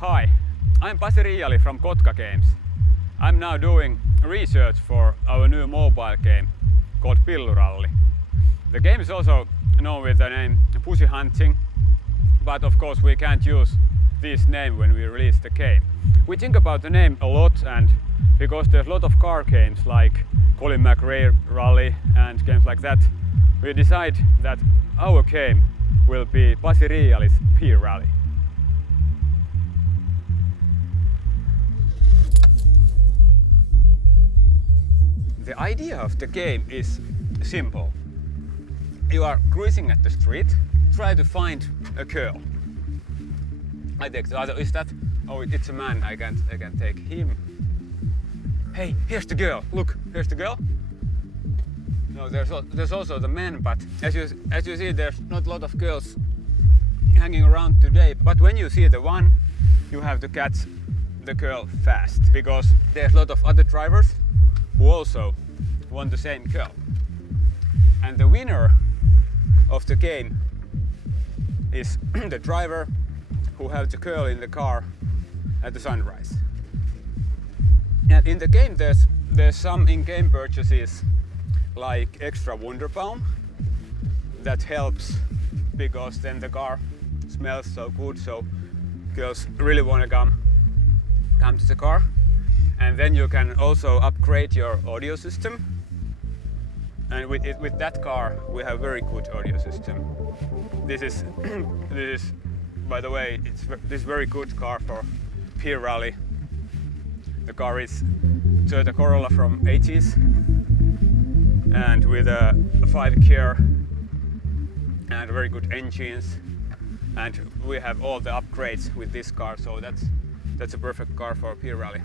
Hi, I'm Pasi Riiali from Kotka Games. I'm now doing research for our new mobile game called Pilluralli. The game is also known with the name Pussy Hunting, but of course we can't use this name when we release the game. We think about the name a lot, and because there's a lot of car games like Colin McRae Rally and games like that, we decide that our game will be Pasi Riiali's P-Rally. The idea of the game is simple. You are cruising at the street, try to find a girl. I take the other, is that? Oh, it's a man, I can take him. Hey, here's the girl, look, here's the girl. No, there's also the men, but as you see, there's not a lot of girls hanging around today. But when you see the one, you have to catch the girl fast, because there's a lot of other drivers who also want the same girl. And the winner of the game is the driver who has the girl in the car at the sunrise. And in the game there's some in-game purchases like extra Wunderbaum that helps, because then the car smells so good, so girls really want to come to the car. And then you can also upgrade your audio system. And with that car we have very good audio system. This is by the way, this very good car for P-Rally. The car is Toyota Corolla from 80s and with a 5-gear and very good engines, and we have all the upgrades with this car, so that's a perfect car for P-Rally.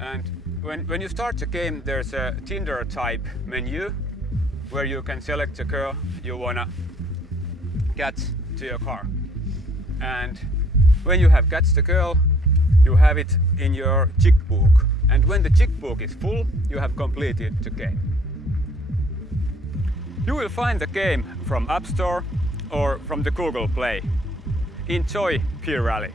And when you start the game, there's a Tinder type menu where you can select the girl you wanna catch to your car. And when you have catched the girl, you have it in your chick book. And when the chick book is full, you have completed the game. You will find the game from App Store or from the Google Play. Enjoy P-Rally!